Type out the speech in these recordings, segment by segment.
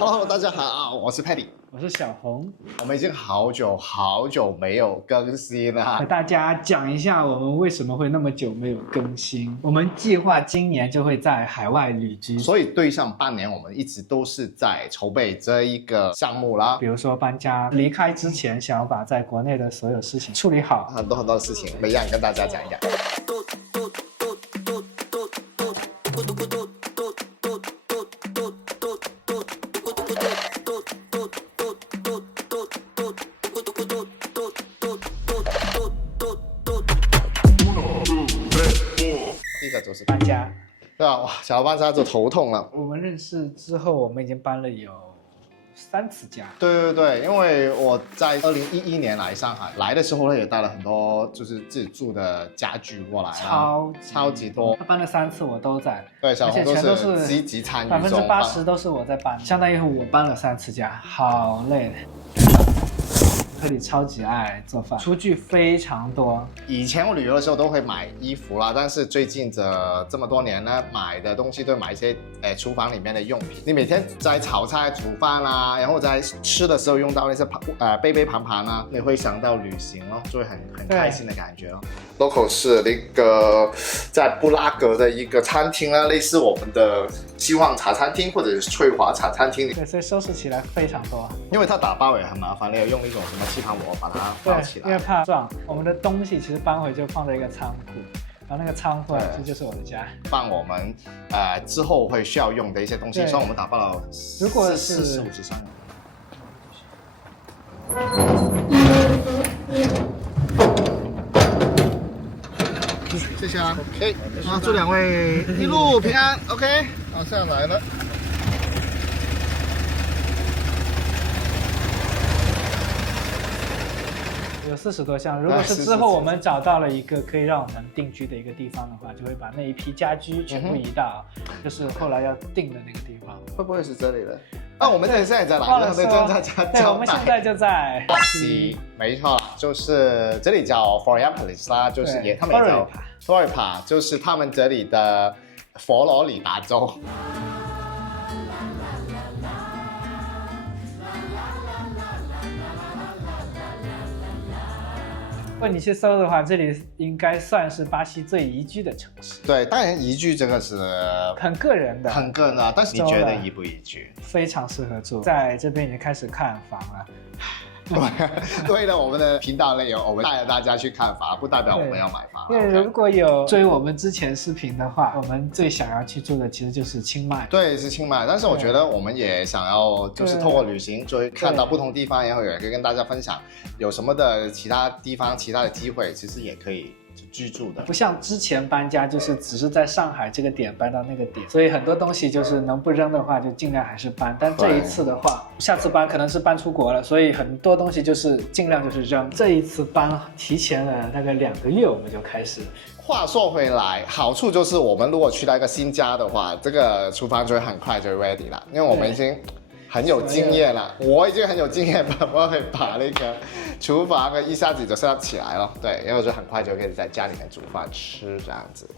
Hello， 大家好，我是 Paddy， 我是小红。我们已经好久没有更新了和。大家讲一下我们为什么会那么久没有更新。我们计划今年就会在海外旅居，所以对上半年我们一直都是在筹备这一个项目啦，比如说搬家，离开之前想要把在国内的所有事情处理好，很多的事情，每样跟大家讲一讲。第一个就是搬家。对啊，哇，小搬家就头痛了。我们认识之后，我们已经搬了有3次家。对，因为我在2011年来上海，来的时候呢也带了很多就是自己住的家具过来啊，超级多。他搬了3次，我都在。对，小红都是积极参与中，80%都是我在搬，相当于我搬了3次家，好累。Paddy超级爱做饭，厨具非常多。以前我旅游的时候都会买衣服啦，但是最近这么多年呢，买的东西都买一些厨房里面的用品。你每天在炒菜、煮饭啦，然后在吃的时候用到那些杯盘啊，你会想到旅行咯，就会很开心的感觉咯。local 是那个在布拉格的一个餐厅啊，类似我们的希望茶餐厅或者是翠华茶餐厅。对，所以收拾起来非常多。因为它打包也很麻烦，你要用一种什么气泡膜把它包起来。因为怕撞。我们的东西其实搬回就放在一个仓库，然后那个仓库这就是我的家，放我们之后会需要用的一些东西，所以我们打包了如果是43人。谢谢啊 ，OK， 祝2位一路平安 ，OK， 好，下来了。有40多项。如果是之后我们找到了一个可以让我们定居的一个地方的话，就会把那一批家居全部移到，就是后来要定的那个地方。会不会是这里的？我们现在在哪里？对，我们现在就在巴西，没错，就是这里叫 Florianopolis 啦，就是他们也叫 Floripa， 就是他们这里的佛罗里达州。如果你去搜的话，这里应该算是巴西最宜居的城市。对，当然宜居这个是很个人的，但是你觉得宜不宜居？非常适合住，在这边已经开始看房了。对了，我们的频道内容，我们带着大家去看房，不代表我们要买房。因为如果有追我们之前视频的话，我们最想要去住的其实就是清迈。对，是清迈。但是我觉得我们也想要，就是透过旅行，就会看到不同地方，然后也可以跟大家分享有什么的其他地方、其他的机会，其实也可以居住的。不像之前搬家，就是只是在上海这个点搬到那个点，所以很多东西就是能不扔的话，就尽量还是搬。但这一次的话，下次搬可能是搬出国了，所以很多东西就是尽量就是扔。这一次搬提前了大概2个月，我们就开始。话说回来，好处就是我们如果去到一个新家的话，这个厨房就会很快就 ready 了，因为我们已经很有经验了，我已经很有经验了，我会把那个厨房一下子就 set 起来了，对，然后就很快就可以在家里面煮饭吃这样子。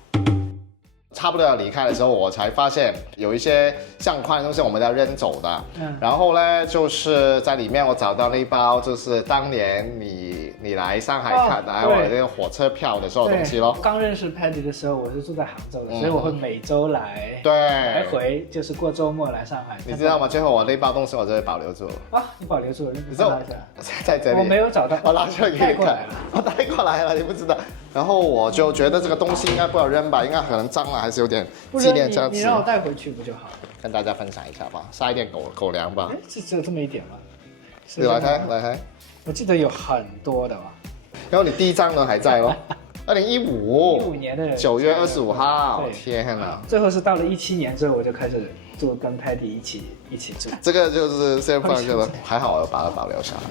差不多要离开的时候，我才发现有一些相框的东西我们要扔走的。然后呢，就是在里面我找到了一包，就是当年你来上海看来我的那个火车票的所有东西咯。刚认识 Paddy 的时候，我是住在杭州的，所以我会每周来，对，来回就是过周末来上海。你知道吗？最后我那包东西我就会保留住。你保留住了？你找一下，在这里。我没有找到，我拿出来给你看。我带过来了，你不知道。然后我就觉得这个东西应该不要扔吧，应该可能脏了，还是有点纪念价值。你让我带回去不就好了？跟大家分享一下吧，撒一点狗粮吧。只有这么一点吗？你来开。我记得有很多的吧。然后你第一张呢还在哦，2015年的9月25号，天哪！最后是到了17年之后，我就开始住跟 Paddy 一起住。这个就是先放着了，还好我把它保留下来。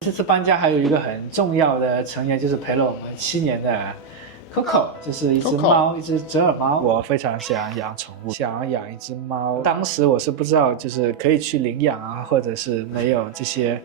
这次搬家还有一个很重要的成员，就是陪了我们7年的 Coco， 就是一只猫，一只折耳猫。我非常想养宠物，想要养一只猫。当时我是不知道，就是可以去领养啊，或者是没有这些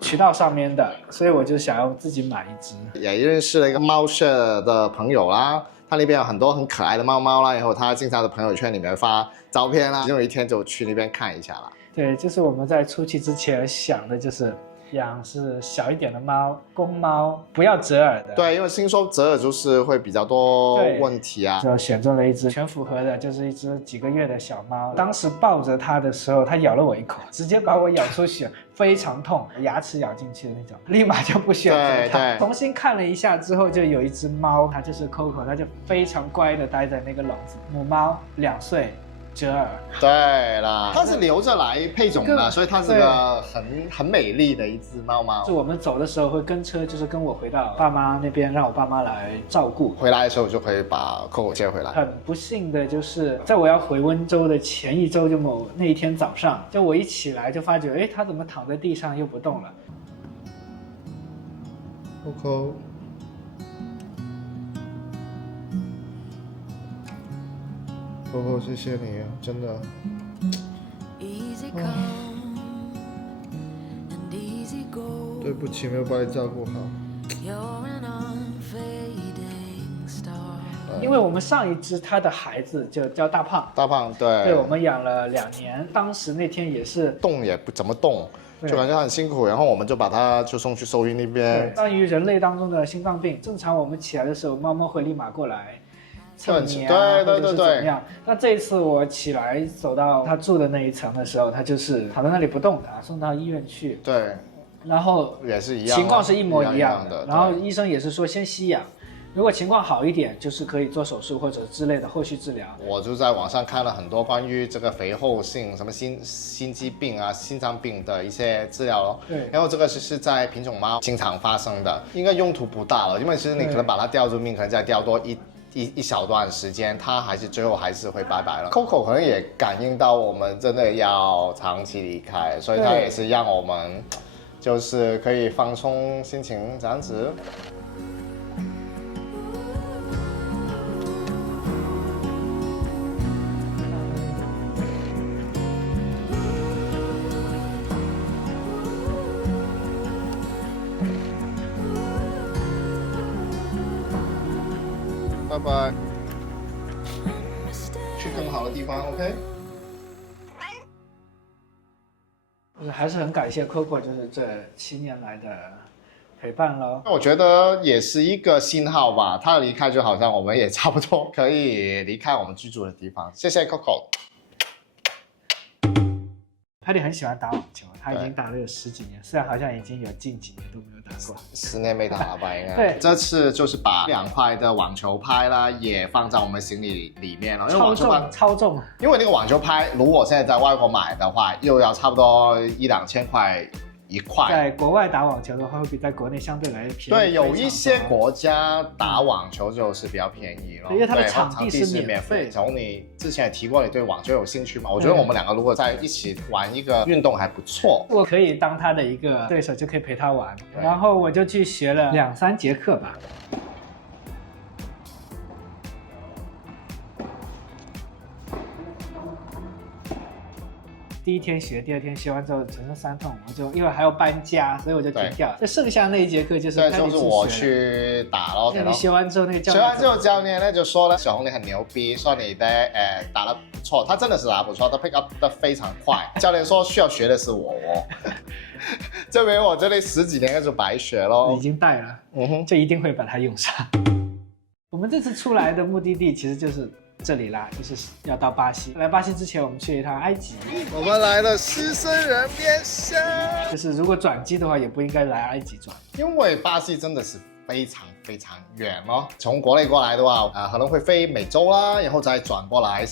渠道上面的，所以我就想要自己买一只。也认识了一个猫舍的朋友啦，它那边有很多很可爱的猫猫啦，然后它经常在朋友圈里面发照片啦，有一天就去那边看一下啦。对，就是我们在出去之前想的就是养是小一点的猫，公猫，不要折耳的。对，因为听说折耳就是会比较多问题啊。就选中了一只全符合的，就是一只几个月的小猫。当时抱着它的时候，它咬了我一口，直接把我咬出血，非常痛，牙齿咬进去的那种，立马就不选择它。重新看了一下之后，就有一只猫，它就是 Coco， 它就非常乖的待在那个笼子。母猫2岁。折耳，对啦，它是留着来配种的，所以它是个很美丽的一只猫猫。就我们走的时候会跟车，就是跟我回到爸妈那边，让我爸妈来照顾。回来的时候就可以把 Coco 接回来。很不幸的就是，在我要回温州的前一周，就那一天早上，就我一起来就发觉，哎，它怎么躺在地上又不动了 ？Coco。Coco， 谢谢你啊，真的。对不起，没有把你照顾好。因为我们上一只它的孩子就叫大胖，大胖对，对我们养了2年，当时那天也是动也不怎么动，就感觉很辛苦，然后我们就把它就送去兽医那边。相当于人类当中的心脏病，正常我们起来的时候，猫猫会立马过来。蹭你啊，或者是怎么样？那这一次我起来走到他住的那一层的时候，他就是躺在那里不动的，送到医院去。对，然后也是一样，情况是一模一样的。然后医生也是说先吸氧，如果情况好一点，就是可以做手术或者之类的后续治疗。我就在网上看了很多关于这个肥厚性什么心肌病啊、心脏病的一些治疗咯。对，然后这个是在品种猫经常发生的，应该用途不大了，因为其实你可能把它吊住命，可能再吊多一小段时间，它最后还是会拜拜了。Coco 可能也感应到我们真的要长期离开，所以它也是让我们就是可以放松心情这样子。拜拜，去更好的地方 ，OK。还是很感谢 Coco， 就是这7年来的陪伴咯。我觉得也是一个信号吧，他的离开就好像我们也差不多可以离开我们居住的地方。谢谢 Coco。Paddy 很喜欢打网球，他已经打了有10几年，虽然好像已经有近几年都没有打过，10年没打了吧？应该。对，这次就是把2块的网球拍啦，也放在我们行李里面了。因为网球拍超重。因为那个网球拍，如果现在在外国买的话，又要差不多1-2千块1块。在国外打网球的话，会比在国内相对来便宜。对，有一些国家打网球就是比较便宜了，因为它的场地是免费。然后你之前也提过你对网球有兴趣嘛？我觉得我们2个如果在一起玩一个运动还不错。我可以当他的一个对手，就可以陪他玩。然后我就去学了2-3节课吧。第1天学，第2天学完之后全身酸痛，我就因为还要搬家，所以我就停掉。就剩下那一节课就是就是我去打咯。你学完之后，那个教练学完之后，教练呢就说了，小红你很牛逼，说你的打得不错，他真的是打得不错，他 pick up 得非常快。教练说需要学的是我证明我这里10几年就白学咯。已经带了，就一定会把它用上。我们这次出来的目的地其实就是这里啦，就是要到巴西。来巴西之前，我们去了一趟埃及。我们来了狮身人面像。就是如果转机的话，也不应该来埃及转，因为巴西真的是非常远咯。从国内过来的话，可能会飞美洲啦，然后再转过来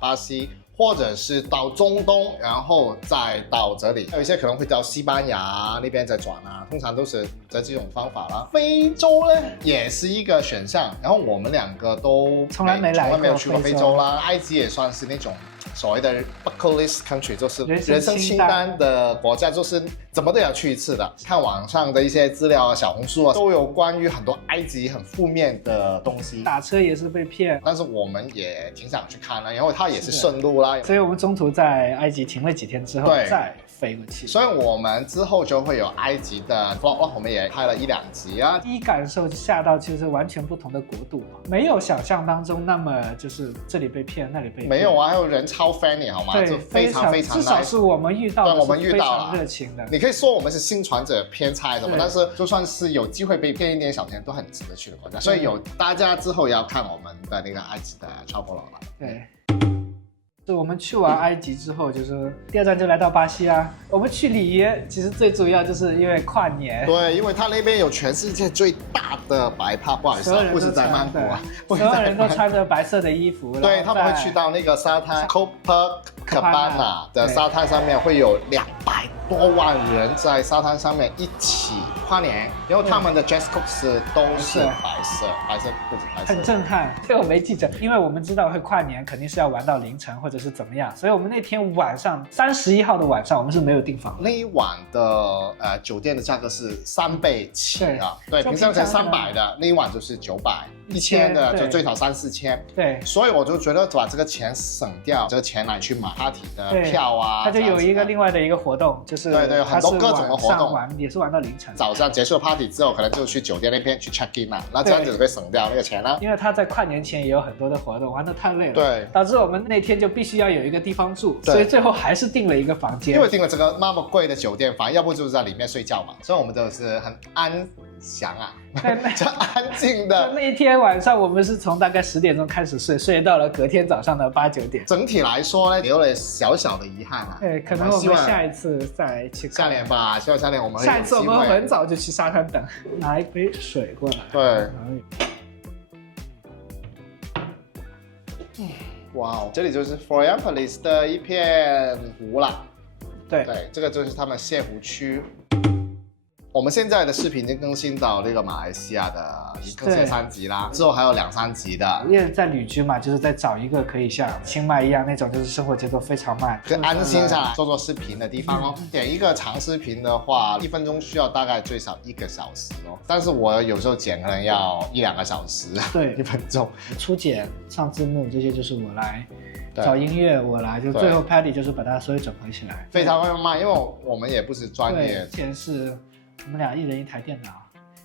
巴西。或者是到中东，然后再到这里，还有一些可能会到西班牙那边再转啊，通常都是这种方法啦。非洲呢也是一个选项，然后我们2个都从来没有去过非洲啦。埃及也算是那种所谓的 bucket list country， 就是人生清单的国家，就是怎么都要去一次的。看网上的一些资料啊，小红书啊，都有关于很多埃及很负面的东西。打车也是被骗，但是我们也挺想去看的，然后它也是顺路啦。所以我们中途在埃及停了几天之后，再飞过去。所以我们之后就会有埃及的 vlog，我们也拍了1、2集啊。第一感受下到其实完全不同的国度嘛，没有想象当中那么就是这里被骗那里被骗。没有啊，还有人超 friendly 好吗？对，就非常非常 nice，至少是我们遇到的，对，我们遇到了，非常热情的。你可以说我们是幸存者偏差什么，但是就算是有机会被骗一点小钱，都很值得去的国家。所以大家之后也要看我们的那个埃及的 travel vlog 了。对。就我们去完埃及之后，就是第2站就来到巴西啊。我们去里约，其实最主要就是因为跨年。对，因为它那边有全世界最大的白帕，不好意思，不是在曼谷啊，所有人都穿着白色的衣服。对，他们会去到那个沙滩 Copacabana 的沙滩上面，会有200多万人在沙滩上面一起跨年，然后他们的 dress code 都是白色不止白色，很震撼。这我没记着，因为我们知道会跨年肯定是要玩到凌晨或者是怎么样，所以我们那天晚上31号的晚上我们是没有订房的。那一晚的酒店的价格是3倍起啊，对，平常才300的，那一晚就是900、1000的，就最少3、4千。对，所以我就觉得把这个钱省掉，这个钱来去买 party 的票啊。它就有另外的一个活动，就是对，很多各种的活动，也是玩到凌晨。早上结束 party 之后，可能就去酒店那边去 check in 了，那这样子会省掉那个钱呢。因为他在跨年前也有很多的活动，玩得太累了，对，导致我们那天就必须要有一个地方住，所以最后还是订了一个房间。因为订了这个那么贵的酒店房，要不就是在里面睡觉嘛，所以我们就是很安详啊，就安静的。那一天晚上我们是从大概10点钟开始睡到了隔天早上的8、9点。整体来说呢，留了小小的遗憾啊。对，可能我们下一次再去看。下年吧，希望下年我们会有机会。下一次我们很早就去沙滩等，拿一杯水过来。对。哇哦，这里就是 Florianópolis 的一片湖了。对，这个就是他们泻湖区。我们现在的视频已经更新到这个马来西亚的，已经更新3集啦，之后还有2、3集的。因为在旅居嘛，就是在找一个可以像清迈一样那种，就是生活节奏非常慢，可以安心下来做视频的地方哦。点一个长视频的话，1分钟需要大概最少1个小时哦，但是我有时候剪可能要1、2个小时。对，1分钟。初剪、上字幕这些就是我来。找音乐我来，就最后 Paddy 就是把它所有整合起来，非常慢，因为我们也不是专业。之前是我们俩1人1台电脑，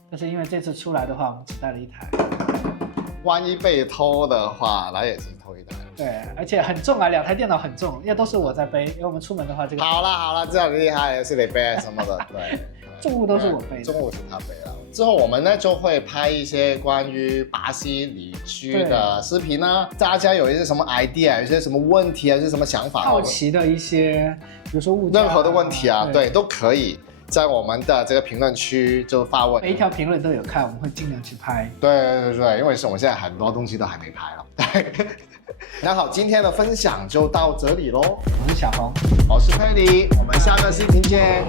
但是因为这次出来的话，我们只带了1台。万一被偷的话，那也是偷一台。对，而且很重啊，2台电脑很重，因为都是我在背，因为我们出门的话，这个好了，这样厉害，是得背什么的，对。重物都是我背的，重物是他背了。之后我们呢就会拍一些关于巴西旅居的视频呢，大家有一些什么 idea， 有一些什么问题啊，有些什么想法，好奇的一些，比如说物价，任何的问题啊，对，都可以在我们的这个评论区就发问，每一条评论都有看，我们会尽量去拍。对，因为是我们现在很多东西都还没拍了。对，那好，今天的分享就到这里咯。我是小红，我是佩里，我们下个视频见。